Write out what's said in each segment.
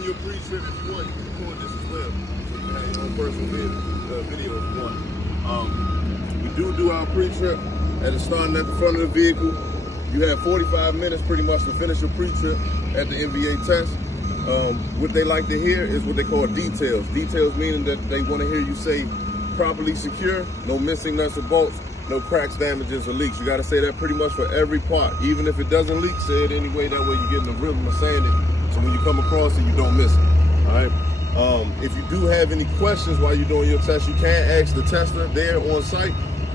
doing your pre-trip, if you want, you can record this as well. So you can have your own personal video if you want. We do our pre-trip at the starting at the front of the vehicle. You have 45 minutes pretty much to finish your pre-trip at the NBA test. What they like to hear is what they call details. Details meaning that they want to hear you say properly secure, no missing nuts or bolts, no cracks, damages, or leaks. You got to say that pretty much for every part. Even if it doesn't leak, say it anyway. That way you get in the rhythm of saying it. So when you come across it, you don't miss it. All right. If you do have any questions while you're doing your test, you can ask the tester there on site.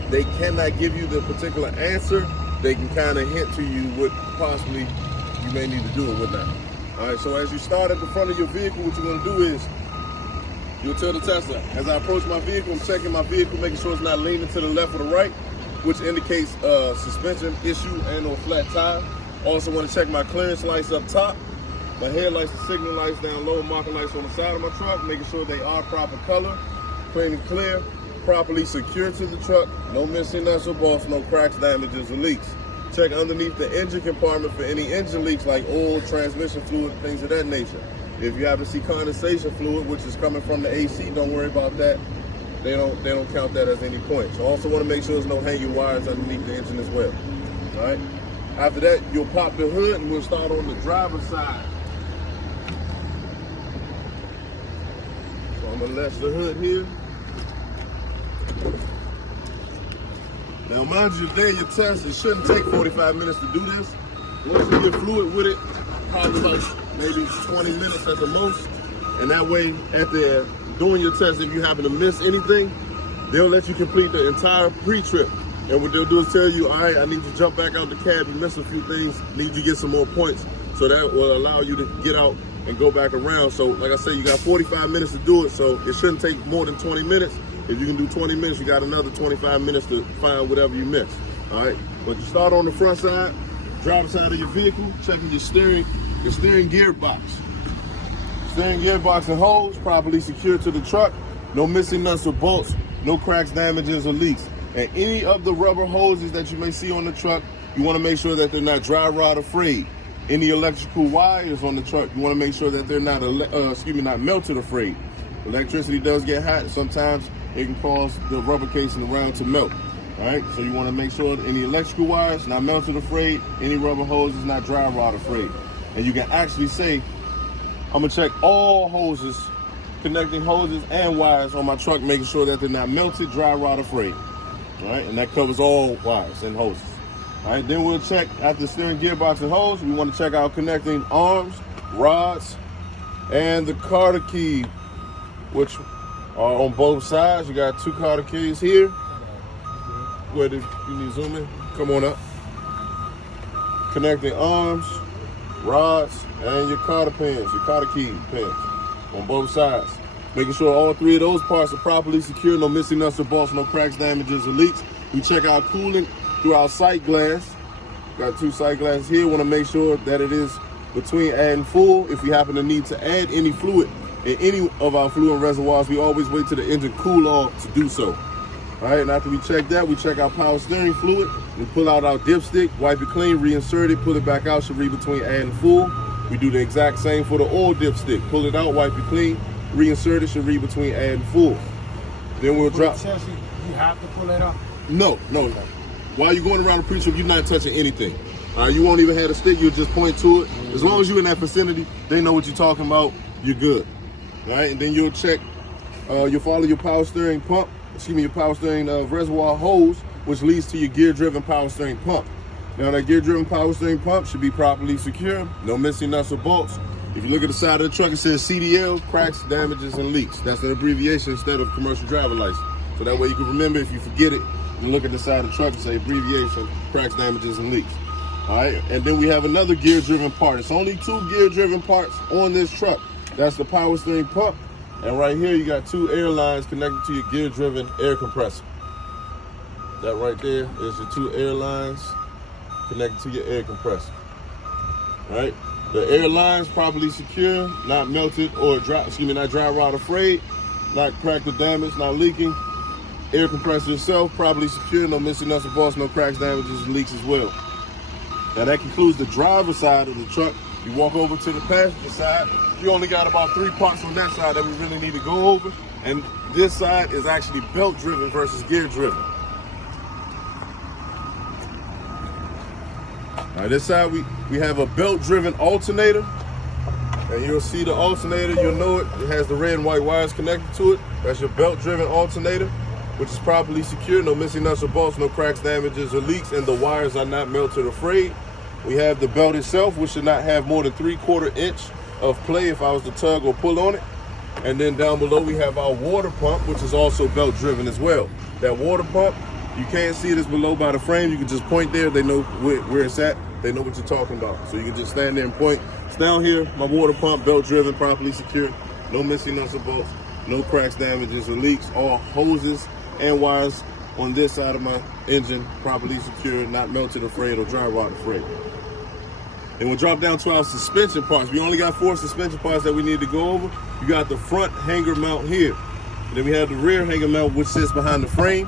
They cannot give you the particular answer. They can kind of hint to you what possibly you may need to do or whatnot. All right, so as you start at the front of your vehicle, what you're gonna do is, you'll tell the tester, as I approach my vehicle, I'm checking my vehicle, making sure it's not leaning to the left or the right, which indicates suspension issue and or flat tire. Also want to check my clearance lights up top, my headlights and signal lights down low, marker lights on the side of my truck, making sure they are proper color, clean and clear, properly secure to the truck, no missing nuts or bolts, no cracks, damages, or leaks. Check underneath the engine compartment for any engine leaks like oil, transmission fluid, things of that nature. If you happen to see condensation fluid, which is coming from the AC, don't worry about that. They don't count that as any point. So also want to make sure there's no hanging wires underneath the engine as well. All right. After that, you'll pop the hood and we'll start on the driver's side. So I'm gonna latch the hood here. Now, mind you, if they're your test, it shouldn't take 45 minutes to do this. Once you get fluid with it, probably like maybe 20 minutes at the most. And that way, after doing your test, if you happen to miss anything, they'll let you complete the entire pre-trip. And what they'll do is tell you, all right, I need you to jump back out the cab. You missed a few things, need you to get some more points. So that will allow you to get out and go back around. So like I said, you got 45 minutes to do it. So it shouldn't take more than 20 minutes. If you can do 20 minutes, you got another 25 minutes to find whatever you missed. All right, but you start on the front side, driver's side of your vehicle, checking your steering gearbox. Steering gearbox and hose properly secured to the truck. No missing nuts or bolts, no cracks, damages, or leaks. And any of the rubber hoses that you may see on the truck, you want to make sure that they're not dry rot or frayed. Any electrical wires on the truck, you want to make sure that they're not not melted or frayed. Electricity does get hot. Sometimes it can cause the rubber casing around to melt. All right, so you want to make sure that any electrical wires not melted or frayed, any rubber hoses not dry rot or frayed. And you can actually say, I'm gonna check all hoses, connecting hoses and wires on my truck, making sure that they're not melted, dry rot or frayed. All right, and that covers all wires and hoses. All right, then we'll check after the steering gearbox and hose. We want to check out connecting arms, rods, and the carter key, which are on both sides. You got two carter keys here. Where do you need to zoom in? Come on up. Connecting arms, rods, and your carter pins, your carter key pins on both sides. Making sure all three of those parts are properly secure, no missing nuts or bolts, no cracks, damages, or leaks. We check out coolant through our sight glass. Got two sight glasses here. Want to make sure that it is between add and full. If we happen to need to add any fluid in any of our fluid reservoirs, we always wait till the engine cool off to do so. All right, and after we check that, we check our power steering fluid. We pull out our dipstick, wipe it clean, reinsert it, pull it back out, should read between add and full. We do the exact same for the oil dipstick. Pull it out, wipe it clean, reinsert it, should read between add and full. Then we'll drop. You have to pull it up? No. While you're going around the pre-trip, you're not touching anything. All right, you won't even have a stick, you'll just point to it. As long as you're in that vicinity, they know what you're talking about, you're good. All right, and then you'll check, you'll follow your power steering pump, your power steering reservoir hose, which leads to your gear-driven power steering pump. Now that gear-driven power steering pump should be properly secure, no missing nuts or bolts. If you look at the side of the truck, it says CDL, cracks, damages, and leaks. That's an abbreviation instead of commercial driver license. So that way you can remember if you forget it, you look at the side of the truck and say abbreviation, cracks, damages, and leaks. All right, and then we have another gear-driven part. It's only two gear-driven parts on this truck. That's the power steering pump. And right here, you got two air lines connected to your gear-driven air compressor. That right there is your two air lines connected to your air compressor. All right, the air lines properly secure, not melted or not dry rot or frayed, not cracked or damaged, not leaking. Air compressor itself properly secure, no missing nuts or bolts, no cracks, damages, and leaks as well. Now that concludes the driver's side of the truck. You walk over to the passenger side. You only got about 3 parts on that side that we really need to go over. And this side is actually belt driven versus gear driven. All right, this side we have a belt driven alternator. And you'll see the alternator, you'll know it. It has the red and white wires connected to it. That's your belt driven alternator, which is properly secure. No missing nuts or bolts, no cracks, damages, or leaks, and the wires are not melted or frayed. We have the belt itself, which should not have more than 3/4 inch of play if I was to tug or pull on it. And then down below we have our water pump, which is also belt driven as well. That water pump, you can't see it, it's below by the frame. You can just point there, they know where it's at. They know what you're talking about. So you can just stand there and point. It's down here, my water pump, belt driven, properly secured. No missing nuts or bolts, no cracks, damages, or leaks. All hoses and wires on this side of my engine, properly secured, not melted or frayed or dry rot or frayed. And we'll drop down to our suspension parts. We only got 4 suspension parts that we need to go over. You got the front hanger mount here. And then we have the rear hanger mount, which sits behind the frame.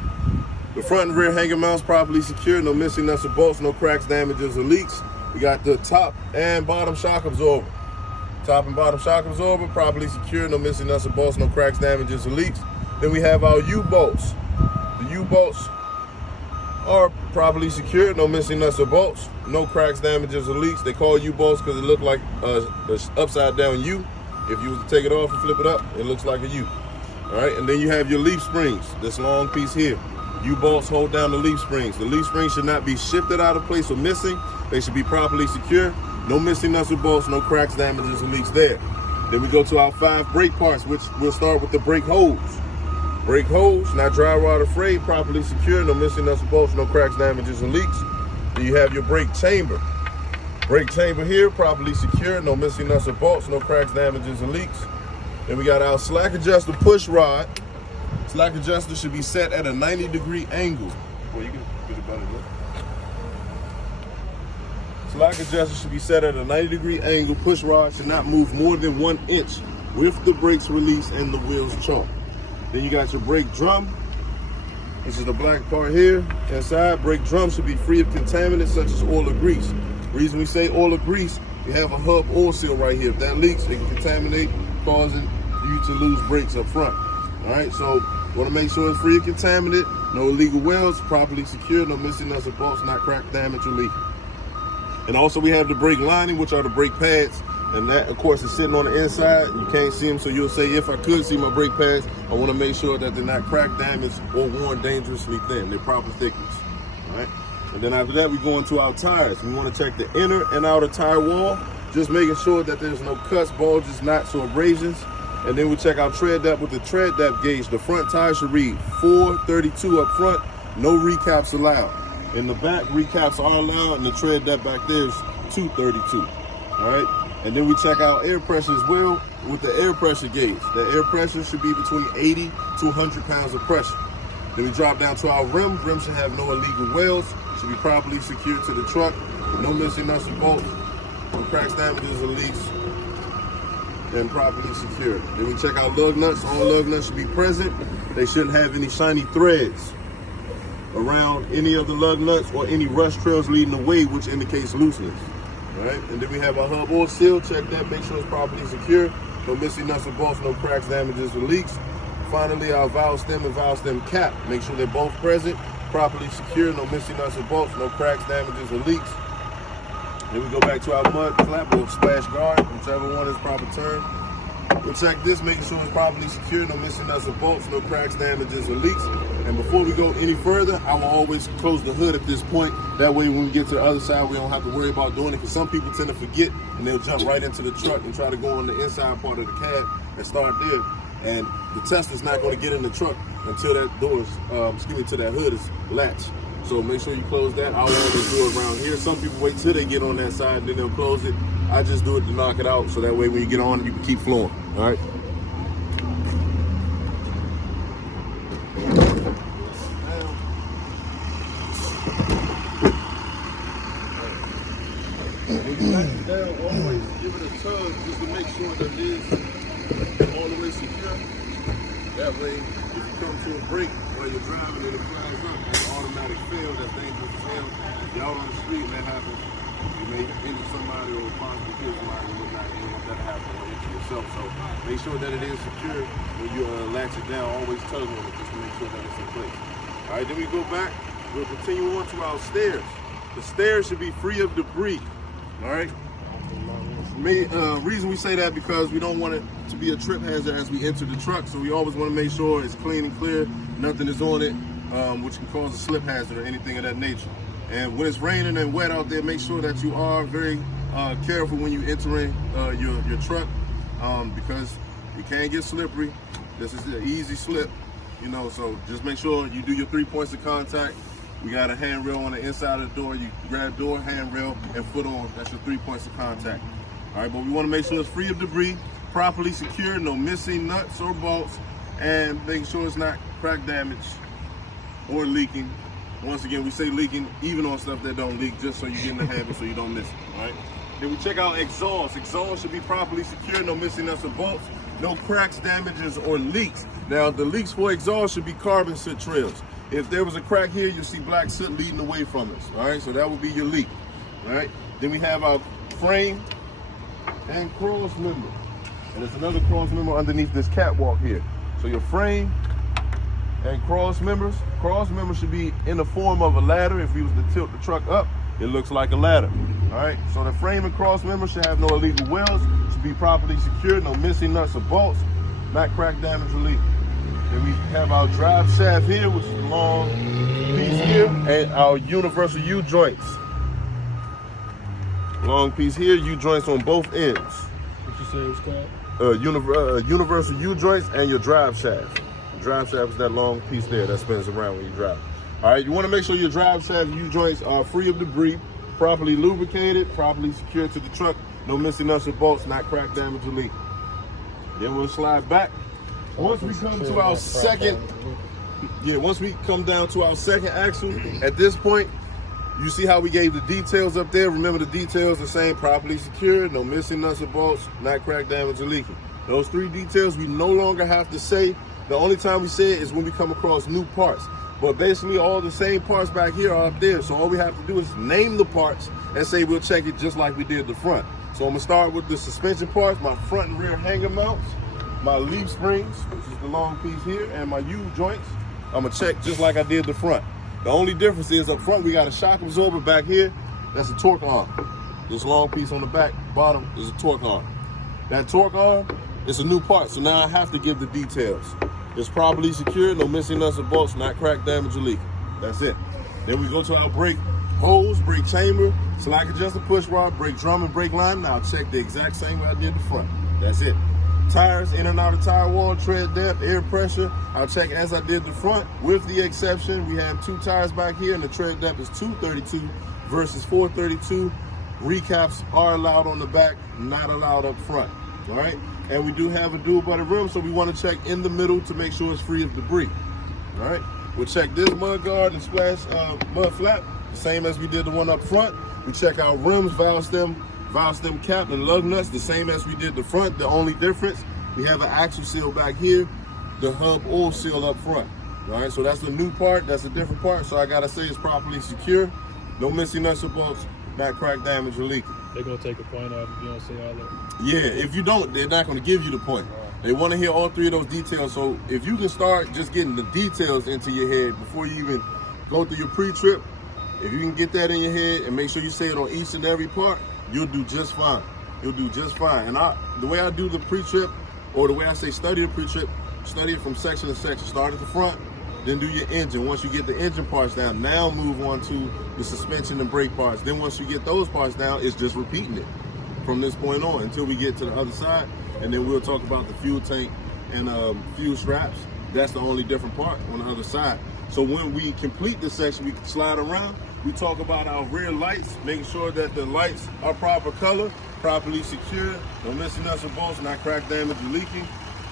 The front and rear hanger mounts properly secured, no missing nuts or bolts, no cracks, damages, or leaks. We got the top and bottom shock absorber. Top and bottom shock absorber properly secured, no missing nuts or bolts, no cracks, damages, or leaks. Then we have our U-bolts. The U-bolts are properly secured, no missing nuts or bolts, no cracks, damages, or leaks. They call U-bolts because it look like an upside down U. If you was to take it off and flip it up, it looks like a U. All right, and then you have your leaf springs, this long piece here. U-bolts hold down the leaf springs. The leaf springs should not be shifted out of place or missing. They should be properly secure. No missing nuts or bolts, no cracks, damages, or leaks there. Then we go to our 5 brake parts, which we'll start with the brake hose. Brake hose, not dry rot or frayed, properly secure. No missing nuts or bolts, no cracks, damages, or leaks. Then you have your brake chamber. Brake chamber here, properly secure. No missing nuts or bolts, no cracks, damages, or leaks. Then we got our slack adjuster push rod. Slack adjuster should be set at a 90-degree angle. Well, you can get a better look. Slack adjuster should be set at a 90-degree angle. Push rod should not move more than 1 inch with the brakes released and the wheels chunk. Then you got your brake drum. This is the black part here. Inside, brake drum should be free of contaminants such as oil or grease. The reason we say oil or grease, you have a hub oil seal right here. If that leaks, it can contaminate, causing you to lose brakes up front. All right, so want to make sure it's free of contaminant, no illegal welds, properly secured, no missing nuts or bolts, not cracked, damage, or leak. And also we have the brake lining, which are the brake pads. And that, of course, is sitting on the inside. You can't see them, so you'll say, if I could see my brake pads, I want to make sure that they're not cracked, damaged, or worn dangerously thin. They're proper thickness, all right? And then after that, we go into our tires. We want to check the inner and outer tire wall, just making sure that there's no cuts, bulges, knots, or abrasions. And then we check our tread depth with the tread depth gauge. The front tire should read 432 up front, no recaps allowed. In the back, recaps are allowed, and the tread depth back there is 232, all right? And then we check our air pressure as well with the air pressure gauge. The air pressure should be between 80 to 100 pounds of pressure. Then we drop down to our rims. Rims should have no illegal welds, should be properly secured to the truck, no missing nuts and bolts, no cracks, damages, or leaks, and properly secured. Then we check our lug nuts. All lug nuts should be present. They shouldn't have any shiny threads around any of the lug nuts or any rust trails leading away, which indicates looseness. All right, and then we have our hub oil seal. Check that, make sure it's properly secure. No missing nuts or bolts, no cracks, damages, or leaks. Finally, our valve stem and valve stem cap. Make sure they're both present, properly secure, no missing nuts or bolts, no cracks, damages, or leaks. Then we go back to our mud flap or splash guard, whichever one is proper term. We'll check this, making sure it's properly secure, no missing nuts or bolts, no cracks, damages, or leaks. And before we go any further, I will always close the hood at this point. That way when we get to the other side, we don't have to worry about doing it, because some people tend to forget and they'll jump right into the truck and try to go on the inside part of the cab and start there. And the Tesla's not going to get in the truck until that door is, until that hood is latched. So make sure you close that. I always do it around here. Some people wait till they get on that side and then they'll close it. I just do it to knock it out, so that way when you get on, you can keep flowing, all right? When you back it down, always give it a tug just to make sure that it is all the way secure. That way, if you come to a break while you're driving and it flags up, it's an automatic fail that's dangerous as hell. If you're out on the street and that happens, you may injure somebody or possibly kill somebody. itself. So make sure that it is secure when you latch it down. Always tug on it just to make sure that it's in place. All right, then we go back. We'll continue on to our stairs. The stairs should be free of debris. All right. Reason we say that because we don't want it to be a trip hazard as we enter the truck. So we always want to make sure it's clean and clear. Nothing is on it, which can cause a slip hazard or anything of that nature. And when it's raining and wet out there, make sure that you are very careful when you entering your truck because it can get slippery. This is an easy slip, you know, so just make sure you do your 3 points of contact. We got a handrail on the inside of the door. You grab door, handrail, and foot on. That's your 3 points of contact. All right, but we want to make sure it's free of debris, properly secured, no missing nuts or bolts, and making sure it's not crack damage or leaking. Once again, we say leaking even on stuff that don't leak, just so you get in the habit so you don't miss it, all right? Then we check out exhaust. Exhaust should be properly secured, no missing nuts or bolts, no cracks, damages, or leaks. Now, the leaks for exhaust should be carbon soot trails. If there was a crack here, you'll see black soot leading away from us, all right? So that would be your leak, all right? Then we have our frame and cross member. And there's another cross member underneath this catwalk here. So your frame and cross members should be in the form of a ladder. If you was to tilt the truck up, it looks like a ladder. All right, so the frame and cross members should have no illegal welds, should be properly secured, no missing nuts or bolts, not crack damage or leak. Then we have our drive shaft here, which is a long piece here, and our universal U-joints. Long piece here, U-joints on both ends. What you say it was called? Universal U-joints and your drive shaft. The drive shaft is that long piece there that spins around when you drive. All right, you want to make sure your drive shaft U-joints are free of debris, properly lubricated, properly secured to the truck, no missing nuts or bolts, not crack damage or leak. Then we'll slide back. Once we come to our second, once we come down to our second axle, at this point, you see how we gave the details up there? Remember the details are saying properly secured, no missing nuts or bolts, not crack damage or leaking. Those 3 details we no longer have to say. The only time we say it is when we come across new parts. But basically all the same parts back here are up there. So all we have to do is name the parts and say we'll check it just like we did the front. So I'm gonna start with the suspension parts, my front and rear hanger mounts, my leaf springs, which is the long piece here, and my U-joints. I'm gonna check just like I did the front. The only difference is up front, we got a shock absorber back here. That's a torque arm. This long piece on the back, bottom, is a torque arm. That torque arm is a new part, so now I have to give the details. It's properly secured, no missing nuts or bolts, not crack damage or leak. That's it. Then we go to our brake hose, brake chamber, slack adjuster push rod, brake drum, and brake line. Now I'll check the exact same way I did the front. That's it. Tires, in and out of tire wall, tread depth, air pressure, I'll check as I did the front, with the exception, we have 2 tires back here and the tread depth is 232 versus 432. Recaps are allowed on the back, not allowed up front, all right? And we do have a dual butted rim, so we want to check in the middle to make sure it's free of debris, all right? We'll check this mud guard and splash mud flap, the same as we did the one up front. We check our rims, valve stem cap, and lug nuts, the same as we did the front. The only difference, we have an axle seal back here, the hub oil seal up front. All right, so that's the new part, that's a different part, so I gotta say it's properly secure, no missing nuts or bolts, not crack damage or leaking. They're gonna take a point off if you don't say all that. Yeah, if you don't, they're not gonna give you the point. They wanna hear all 3 of those details, so if you can start just getting the details into your head before you even go through your pre-trip, if you can get that in your head and make sure you say it on each and every part, you'll do just fine. You'll do just fine. And the way I do the pre-trip, or the way I say study the pre-trip, study it from section to section. Start at the front, then do your engine. Once you get the engine parts down, now move on to the suspension and brake parts. Then once you get those parts down, it's just repeating it from this point on until we get to the other side. And then we'll talk about the fuel tank and fuel straps. That's the only different part on the other side. So when we complete this section, we slide around. We talk about our rear lights, making sure that the lights are proper color, properly secured, no missing nuts or bolts, not crack damage or leaking.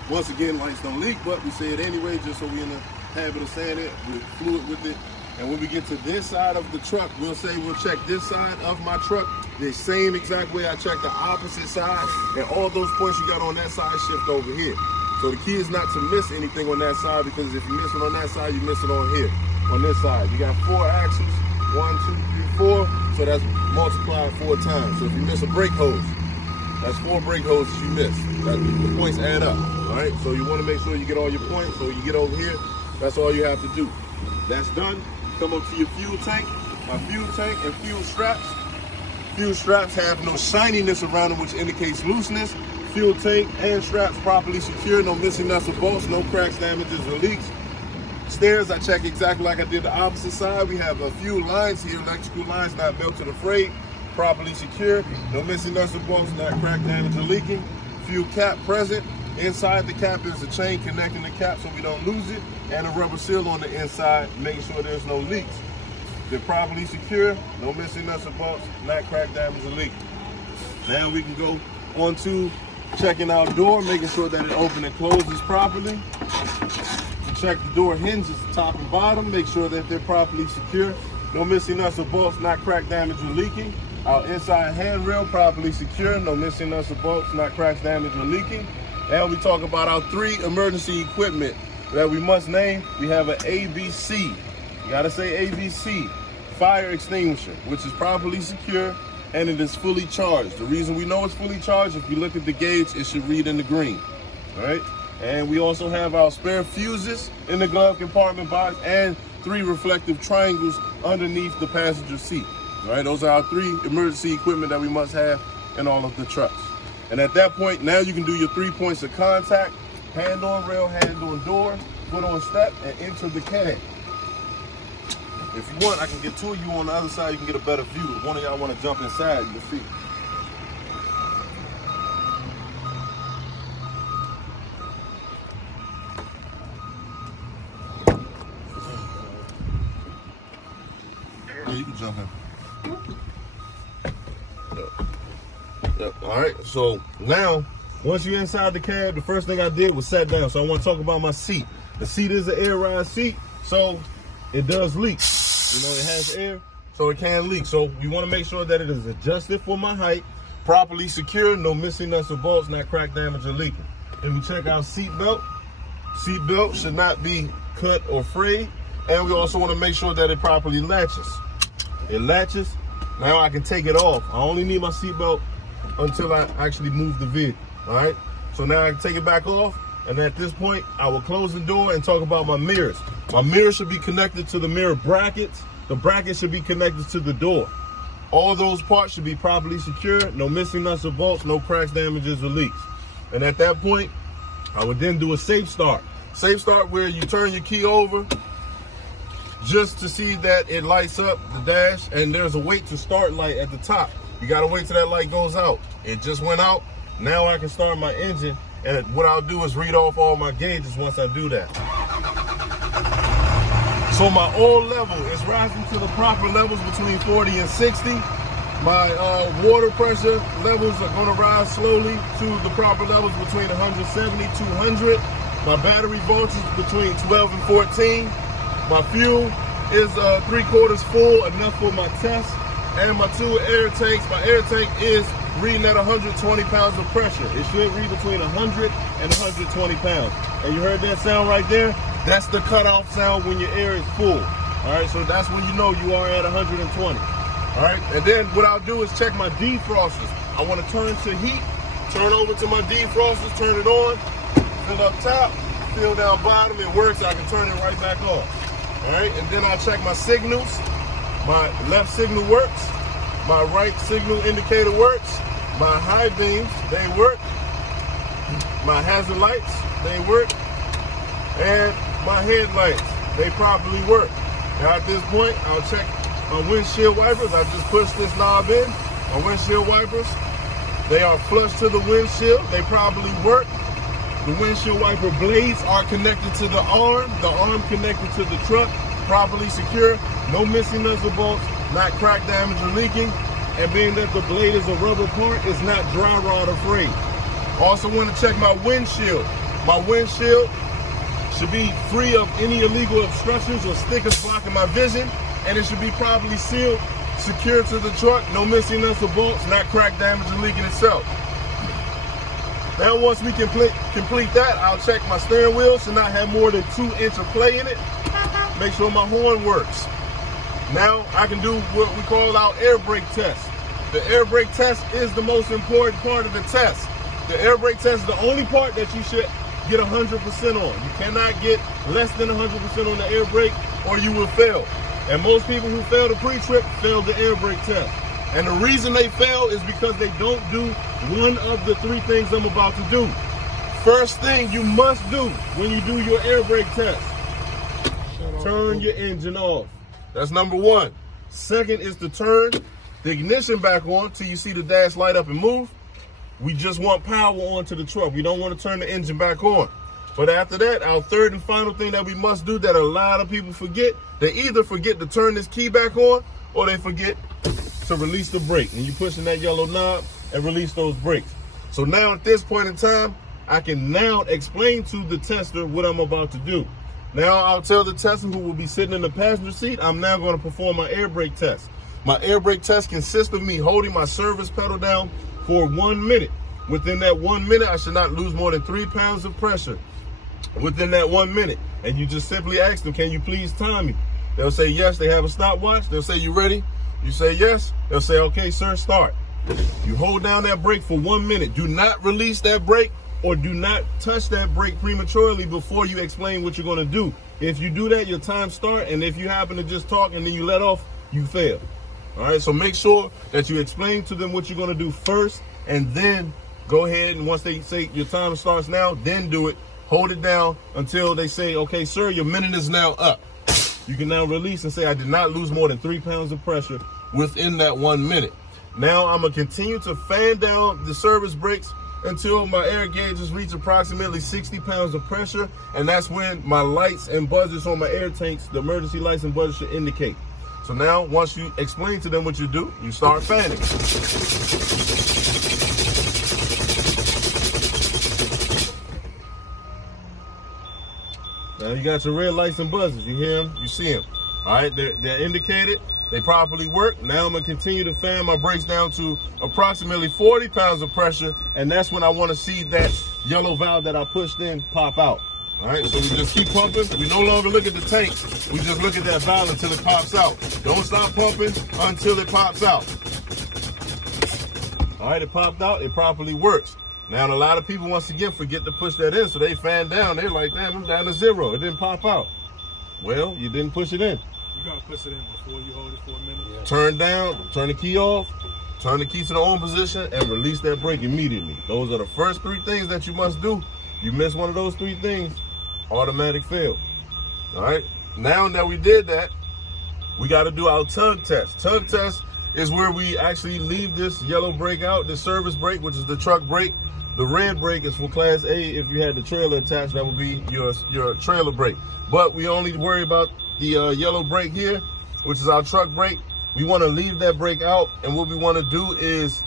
Once again, lights don't leak, but we say it anyway, just so we're in the habit of saying it. We're fluid with it. And when we get to this side of the truck, we'll check this side of my truck the same exact way I check the opposite side. And all those points you got on that side shift over here. So the key is not to miss anything on that side, because if you miss it on that side, you miss it on here, on this side. You got 4 axles, 1, 2, 3, 4. So that's multiplied 4 times. So if you miss a brake hose, That's 4 brake hoses you missed. The points add up, all right? So you want to make sure you get all your points. So you get over here, that's all you have to do. That's done. Come up to your fuel tank. My fuel tank and fuel straps. Fuel straps have no shininess around them, which indicates looseness. Fuel tank and straps properly secure, no missing nuts or bolts, no cracks, damages, or leaks. Stairs, I check exactly like I did the opposite side. We have a few lines here, electrical lines not melted or frayed, properly secure, no missing nuts or bolts, not cracked, damaged, or leaking. Fuel cap present. Inside the cap is a chain connecting the cap so we don't lose it, and a rubber seal on the inside, making sure there's no leaks. They're properly secure, no missing nuts or bolts, not cracked, damaged, or leaking. Now we can go on to checking our door, making sure that it opens and closes properly. Check the door hinges, top and bottom, make sure that they're properly secure. No missing nuts or bolts, not cracked, damaged, or leaking. Our inside handrail properly secure, no missing nuts or bolts, not cracked, damaged, or leaking. And we talk about our 3 emergency equipment that we must name. We have an ABC. You gotta say ABC. Fire extinguisher, which is properly secure and it is fully charged. The reason we know it's fully charged, if you look at the gauge, it should read in the green. All right. And we also have our spare fuses in the glove compartment box and 3 reflective triangles underneath the passenger seat. All right, those are our 3 emergency equipment that we must have in all of the trucks. And at that point, now you can do your 3 points of contact: hand on rail, hand on door, foot on step, and enter the cab. If you want, I can get 2 of you on the other side. You can get a better view. If one of y'all want to jump inside, you can see. Yeah, you can jump in. Yep. All right. So now, once you're inside the cab, the first thing I did was sat down. So I want to talk about my seat. The seat is an air ride seat, so it does leak. You know, it has air, so it can leak. So we want to make sure that it is adjusted for my height, properly secure, no missing nuts or bolts, not cracked, damaged, or leaking. Then we check our seat belt. Seat belt should not be cut or frayed. And we also want to make sure that it properly latches. It latches. Now I can take it off. I only need my seat belt until I actually move the vehicle. All right. So now I can take it back off. And at this point, I will close the door and talk about my mirrors. My mirror should be connected to the mirror brackets. The bracket should be connected to the door. All those parts should be properly secure. No missing nuts or bolts, no cracks, damages, or leaks. And at that point, I would then do a safe start. Safe start where you turn your key over just to see that it lights up the dash, and there's a wait to start light at the top. You gotta wait till that light goes out. It just went out. Now I can start my engine, and what I'll do is read off all my gauges once I do that. So my oil level is rising to the proper levels between 40 and 60. My water pressure levels are gonna rise slowly to the proper levels between 170, 200. My battery voltage between 12 and 14. My fuel is 3/4 full, enough for my test. And my 2 air tanks, my air tank is reading at 120 pounds of pressure. It should read between 100 and 120 pounds. And you heard that sound right there? That's the cutoff sound when your air is full. All right, so that's when you know you are at 120. All right, and then what I'll do is check my defrosters. I want to turn to heat, turn over to my defrosters, turn it on, fill up top, fill down bottom. It works. I can turn it right back off. All right, and then I'll check my signals. My left signal works. My right signal indicator works. My high beams, they work. My hazard lights, they work. And my headlights, they properly work. Now at this point, I'll check my windshield wipers. I just push this knob in. My windshield wipers, they are flush to the windshield. They properly work. The windshield wiper blades are connected to the arm connected to the truck, properly secure, no missing nuts or bolts, not cracked, damaged, or leaking. And being that the blade is a rubber part, it's not dry rot or frayed. Also want to check my windshield. My windshield should be free of any illegal obstructions or stickers blocking my vision, and it should be properly sealed, secure to the truck, no missing nuts or bolts, not cracked, damaged, or leaking itself. Now once we complete that, I'll check my steering wheel. Should not have more than 2 inch of play in it. Make sure my horn works. Now I can do what we call our air brake test. the air brake test is the most important part of the test. The air brake test is the only part that you should get 100% on. You cannot get less than 100% on the air brake or you will fail. And most people who fail the pre-trip fail the air brake test. And the reason they fail is because they don't do one of the 3 things I'm about to do. First thing you must do when you do your air brake test, turn your engine off. That's number 1. Second is to turn the ignition back on till you see the dash light up and move. We just want power onto the truck. We don't want to turn the engine back on. But after that, our third and final thing that we must do that a lot of people forget, they either forget to turn this key back on or they forget to release the brake. And you're pushing that yellow knob and release those brakes. So now at this point in time, I can now explain to the tester what I'm about to do. Now I'll tell the tester who will be sitting in the passenger seat, I'm now going to perform my air brake test. My air brake test consists of me holding my service pedal down for 1 minute. Within that 1 minute, I should not lose more than 3 pounds of pressure within that 1 minute. And you just simply ask them, can you please time me? They'll say yes, they have a stopwatch. They'll say, you ready? You say yes. They'll say, okay, sir, start. You hold down that brake for 1 minute. Do not release that brake or do not touch that brake prematurely before you explain what you're gonna do. If you do that, your time starts, and if you happen to just talk and then you let off, you fail. All right, so make sure that you explain to them what you're gonna do first, and then go ahead and once they say your time starts now, then do it. Hold it down until they say, okay, sir, your minute is now up. You can now release and say, I did not lose more than 3 pounds of pressure within that 1 minute. Now I'm gonna continue to fan down the service brakes until my air gauges reach approximately 60 pounds of pressure, and that's when my lights and buzzers on my air tanks, the emergency lights and buzzers, should indicate. So now, once you explain to them what you do, you start fanning. Now you got your red lights and buzzers. You hear them, you see them. All right, they're indicated, they properly work. Now I'm gonna continue to fan my brakes down to approximately 40 pounds of pressure, and that's when I wanna see that yellow valve that I pushed in pop out. All right, so we just keep pumping. We no longer look at the tank. We just look at that valve until it pops out. Don't stop pumping until it pops out. All right, it popped out, it properly works. Now, a lot of people, once again, forget to push that in, so they fan down. They're like, damn, I'm down to 0. It didn't pop out. Well, you didn't push it in. You gotta push it in before you hold it for a minute. Yeah. Turn down, turn the key off, turn the key to the on position, and release that brake immediately. Those are the first 3 things that you must do. You miss one of those 3 things, automatic fail. All right, now that we did that, we got to do our tug test. Tug test is where we actually leave this yellow brake out, the service brake, which is the truck brake. The red brake is for Class A. If you had the trailer attached, that would be your trailer brake. But we only worry about the yellow brake here, which is our truck brake. We want to leave that brake out, and what we want to do is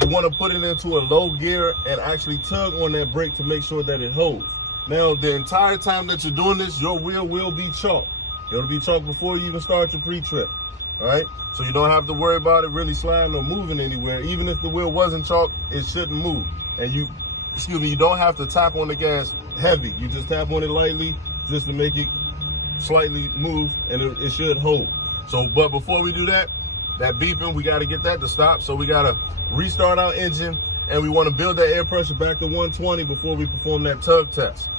we want to put it into a low gear and actually tug on that brake to make sure that it holds. Now, the entire time that you're doing this, your wheel will be chalked. It'll be chalked before you even start your pre-trip. All right, so you don't have to worry about it really sliding or moving anywhere. Even if the wheel wasn't chalked, it shouldn't move. And you don't have to tap on the gas heavy. You just tap on it lightly just to make it slightly move, and it should hold. So, but before we do that, that beeping, we got to get that to stop. So we got to restart our engine, and we want to build that air pressure back to 120 before we perform that tug test.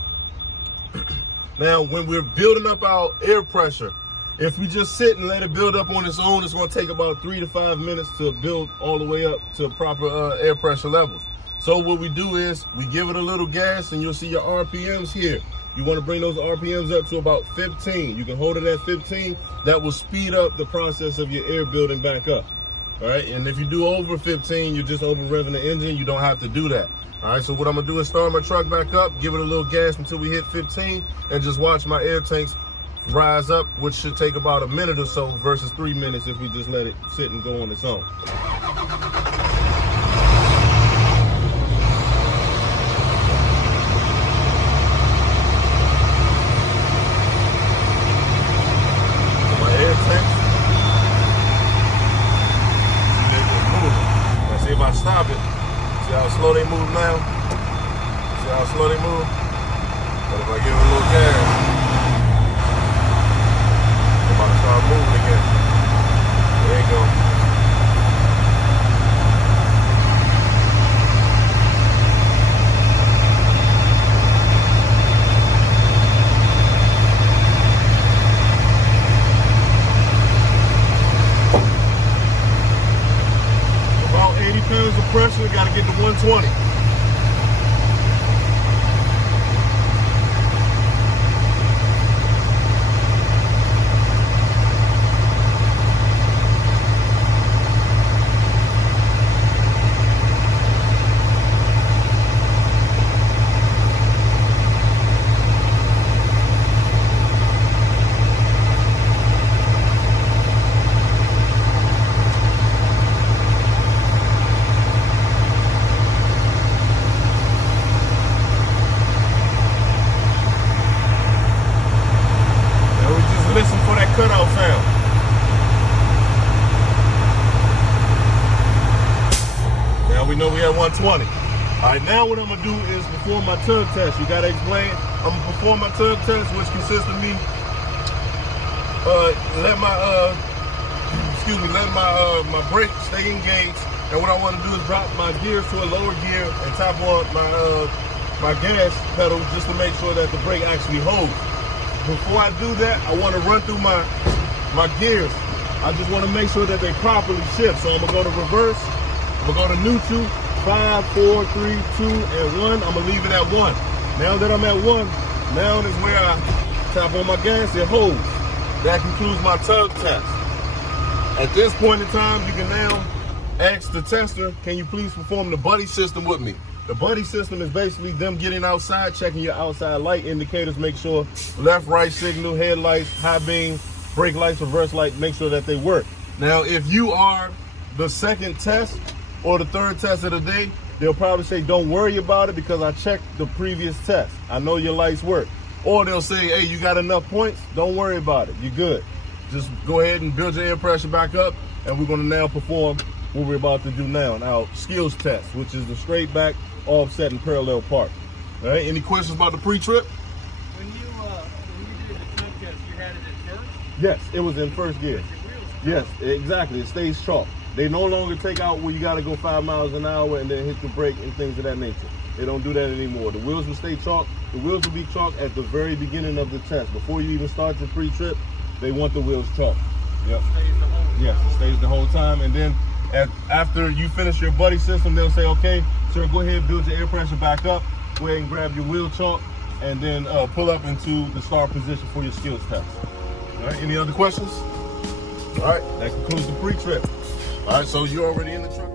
Now, when we're building up our air pressure, if we just sit and let it build up on its own, it's going to take about 3 to 5 minutes to build all the way up to proper air pressure levels. So what we do is we give it a little gas, and you'll see your RPMs here. You want to bring those RPMs up to about 15. You can hold it at 15. That will speed up the process of your air building back up. All right, and if you do over 15, you're just over revving the engine. You don't have to do that. All right, so what I'm gonna do is start my truck back up, give it a little gas until we hit 15, and just watch my air tanks rise up, which should take about a minute or so versus 3 minutes if we just let it sit and go on its own. If I stop it, see how slow they move now? See how slow they move? But if I give it a little gas, they're about to start moving again. There you go. pressure, got to get to 120. Listen for that cutout sound. Now we know we have 120. All right, now what I'm gonna do is perform my tug test. You gotta explain. I'm gonna perform my tug test, which consists of me let my brake stay engaged. And what I want to do is drop my gears to a lower gear and tap on my gas pedal just to make sure that the brake actually holds. Before I do that, I want to run through my gears. I just want to make sure that they properly shift. So I'm going to go to reverse. I'm going to go to neutral. 5, 4, 3, 2, and 1. I'm going to leave it at 1. Now that I'm at 1, now is where I tap on my gas. It holds. That concludes my tug test. At this point in time, you can now ask the tester, can you please perform the buddy system with me? The buddy system is basically them getting outside, checking your outside light indicators, make sure left, right signal, headlights, high beam, brake lights, reverse light, make sure that they work. Now, if you are the second test or the third test of the day, they'll probably say, don't worry about it because I checked the previous test. I know your lights work. Or they'll say, hey, you got enough points? Don't worry about it. You're good. Just go ahead and build your air pressure back up, and we're going to now perform what we're about to do now, our skills test, which is the straight back, offset, and parallel park. All right, any questions about the pre-trip? When you did the tug test, you had it in first? Yes, it was in first gear. Yes, exactly. It stays chalk. They no longer take out where you got to go 5 miles an hour and then hit the brake and things of that nature. They don't do that anymore. The wheels will stay chalk. The wheels will be chalk at the very beginning of the test. Before you even start your pre-trip, they want the wheels chalk. Yep. Yes, it stays the whole time. And then after you finish your buddy system, they'll say, okay, sir, go ahead, build your air pressure back up. Go ahead and grab your wheel chalk and then pull up into the start position for your skills test. All right, any other questions? All right, that concludes the pre-trip. All right, so you're already in the truck.